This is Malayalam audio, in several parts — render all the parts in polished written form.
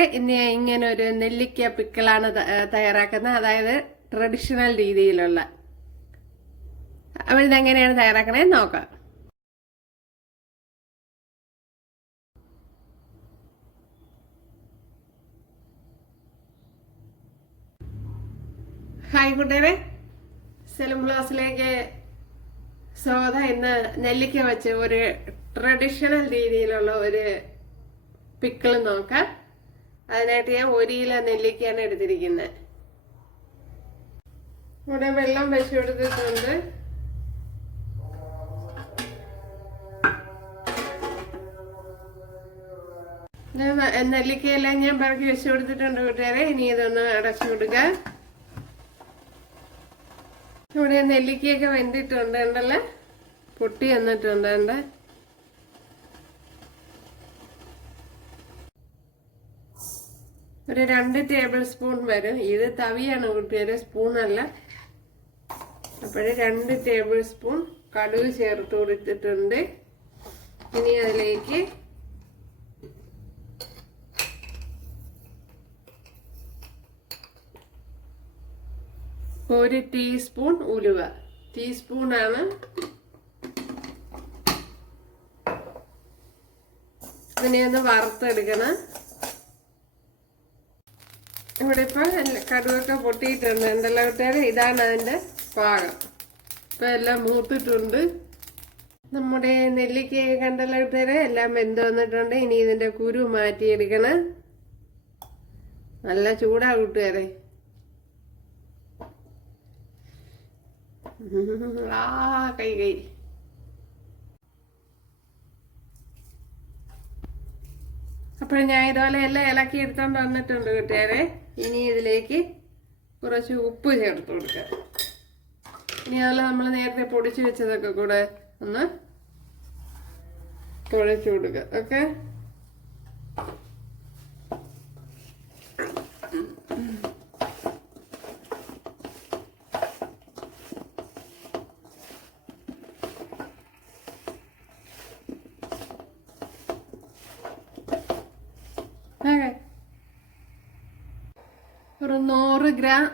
ഇന്ന് ഇങ്ങനെ ഒരു നെല്ലിക്ക പിക്കിളാണ് തയ്യാറാക്കുന്നത്. അതായത് ട്രഡീഷണൽ രീതിയിലുള്ള. അപ്പോൾ ഇതെങ്ങനെയാണ് തയ്യാറാക്കണേ നോക്കാം. ഹായ് കൂട്ടുകാരെ, സെലം ബ്ലോസിലേക്ക് സ്വാഗതം. ഇന്ന് നെല്ലിക്ക വെച്ച് ഒരു ട്രഡീഷണൽ രീതിയിലുള്ള ഒരു പിക്കിൾ നോക്കാം. അതിനായിട്ട് ഞാൻ 1 കിലോ നെല്ലിക്കയാണ് എടുത്തിരിക്കുന്നത്. ഇവിടെ വെള്ളം വെച്ച് കൊടുത്തിട്ടുണ്ട്. നെല്ലിക്കയെല്ലാം ഞാൻ പറക്കി വെച്ച് കൊടുത്തിട്ടുണ്ട് കൂട്ടുകാരെ. ഇനി ഇതൊന്ന് അടച്ചു കൊടുക്കുക. ഇവിടെ നെല്ലിക്കയൊക്കെ വെന്തിട്ടുണ്ട്, ഉണ്ടല്ലേ, പൊട്ടി വന്നിട്ടുണ്ട്. ഉണ്ട് ഒരു 2 ടേബിൾ സ്പൂൺ വരും. ഇത് തവിയാണ് കൂട്ടുകാരെ, സ്പൂണല്ല. അപ്പോൾ 2 ടേബിൾ സ്പൂൺ കടുക് ചേർത്ത് കൊടുത്തിട്ടുണ്ട്. ഇനി അതിലേക്ക് ഒരു ടീസ്പൂൺ ഉലുവ, ടീസ്പൂണാണ്. ഇതിനെ ഒന്ന് വറുത്തെടുക്കണം. ഇവിടെ ഇപ്പൊ കടുവൊക്കെ പൊട്ടിയിട്ടുണ്ട്, എന്തെല്ലാം കൂട്ടുകാരെ. ഇതാണ് അതിന്റെ പാകം. ഇപ്പൊ എല്ലാം മൂത്തിട്ടുണ്ട്. നമ്മുടെ നെല്ലിക്ക കണ്ടല്ലോ കൂട്ടുകാരെ, എല്ലാം വെന്ത് വന്നിട്ടുണ്ട്. ഇനി ഇതിന്റെ കുരു മാറ്റിയെടുക്കണം. നല്ല ചൂടാ കൂട്ടുകാരെ. കൈ അപ്പോൾ ഞാൻ ഇതുപോലെ എല്ലാം ഇളക്കി എടുത്തോണ്ട് വന്നിട്ടുണ്ട് കൂട്ടുകാരെ. ഇനി ഇതിലേക്ക് കുറച്ച് ഉപ്പ് ചേർത്ത് കൊടുക്കുക. ഇനി അതുപോലെ നമ്മൾ നേരത്തെ പൊടിച്ചു വെച്ചതൊക്കെ കൂടെ ഒന്ന് കുഴച്ചു കൊടുക്കുക. ഓക്കെ, ഒരു 100 ഗ്രാം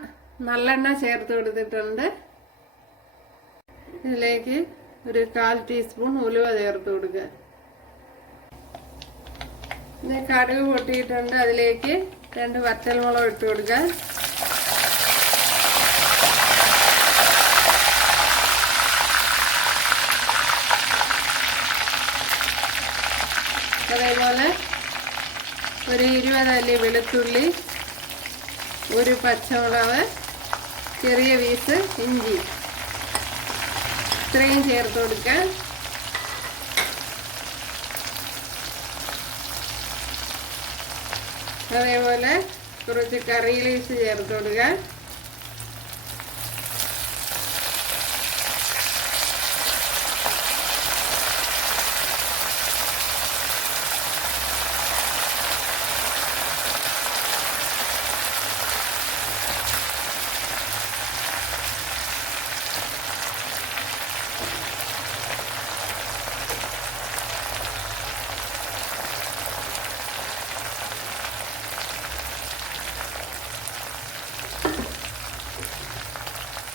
നല്ലെണ്ണ ചേർത്ത് കൊടുത്തിട്ടുണ്ട്. ഇതിലേക്ക് ഒരു 1/4 ടീസ്പൂൺ ഉലുവ ചേർത്ത് കൊടുക്കുക. പിന്നെ കടുക് പൊട്ടിയിട്ടുണ്ട്. അതിലേക്ക് 2 വറ്റൽമുളക് ഇട്ട് കൊടുക്കുക. അതേപോലെ ഒരു 20 അല്ലി വെളുത്തുള്ളി, ഒരു പച്ചമുളക്, ചെറിയ പീസ് ഇഞ്ചി, ഇത്രയും ചേർത്ത് കൊടുക്കാം. അതേപോലെ കുറച്ച് കറി ലീവ്സ് ചേർത്ത് കൊടുക്കുക.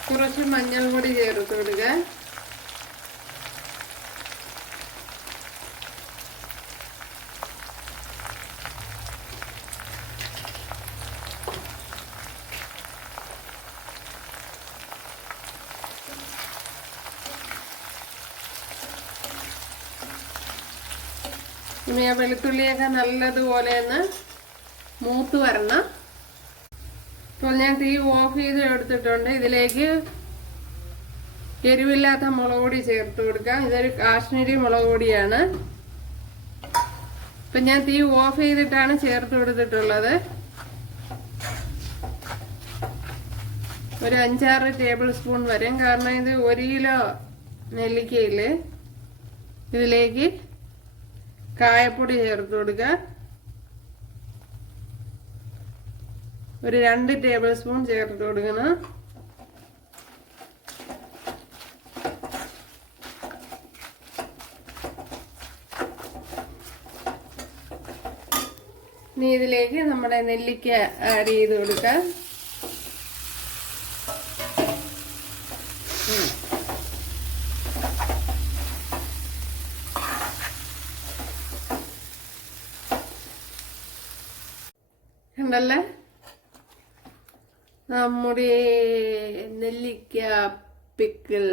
കുറച്ച് മഞ്ഞൾ പൊടി ചേർത്ത് കൊടുക്കുക. ഇനി ആ വെളുത്തുള്ളിയൊക്കെ നല്ലതുപോലെ ഒന്ന് മൂത്ത് വരണം. ഇപ്പോൾ ഞാൻ തീ ഓഫ് ചെയ്ത് എടുത്തിട്ടുണ്ട്. ഇതിലേക്ക് എരിവില്ലാത്ത മുളക് പൊടി ചേർത്ത് കൊടുക്കാം. ഇതൊരു കാശ്മീരി മുളക് പൊടിയാണ്. ഇപ്പം ഞാൻ തീ ഓഫ് ചെയ്തിട്ടാണ് ചേർത്ത് കൊടുത്തിട്ടുള്ളത്. ഒരു 5-6 ടേബിൾ സ്പൂൺ വരും. കാരണം ഇത് 1 കിലോ നെല്ലിക്കയിൽ ഇതിലേക്ക് കായപ്പൊടി ചേർത്ത് കൊടുക്കുക. ഒരു 2 ടേബിൾ സ്പൂൺ ചേർത്ത് കൊടുക്കണം. ഇനി ഇതിലേക്ക് നമ്മുടെ നെല്ലിക്ക ആഡ് ചെയ്ത് കൊടുക്കാം. കണ്ടല്ലേ, നമ്മുടെ നെല്ലിക്ക പിക്കിൾ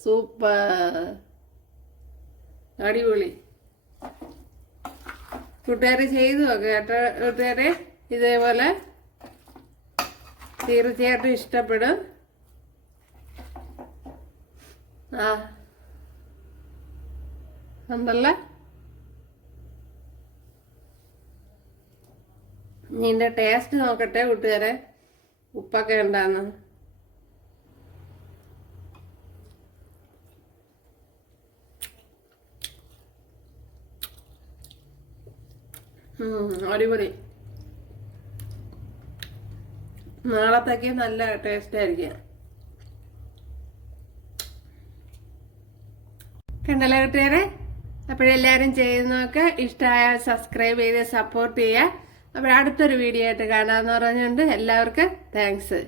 സൂപ്പർ, അടിപൊളി. കൂട്ടുകാർ ചെയ്തു നോക്കുക കേട്ടോ. കൂട്ടുകാരെ ഇതേപോലെ തീർച്ചയായിട്ടും ഇഷ്ടപ്പെടും. ഉണ്ടല്ലേ, ഇതിൻ്റെ ടേസ്റ്റ് നോക്കട്ടെ കൂട്ടുകാരെ, ഉപ്പൊക്കെ ഉണ്ടാന്ന്. അടിപൊളി. നാളത്തേക്ക് നല്ല ടേസ്റ്റ് ആയിരിക്കും. കണ്ടല്ലോ കൂട്ടുകാരെ, അപ്പോഴെല്ലാവരും ചെയ്ത് നോക്കുക. ഇഷ്ടമായാൽ സബ്സ്ക്രൈബ് ചെയ്ത് സപ്പോർട്ട് ചെയ്യുക. അപ്പോൾ അടുത്തൊരു വീഡിയോ ആയിട്ട് കാണാമെന്ന് പറഞ്ഞുകൊണ്ട് എല്ലാവർക്കും താങ്ക്സ്.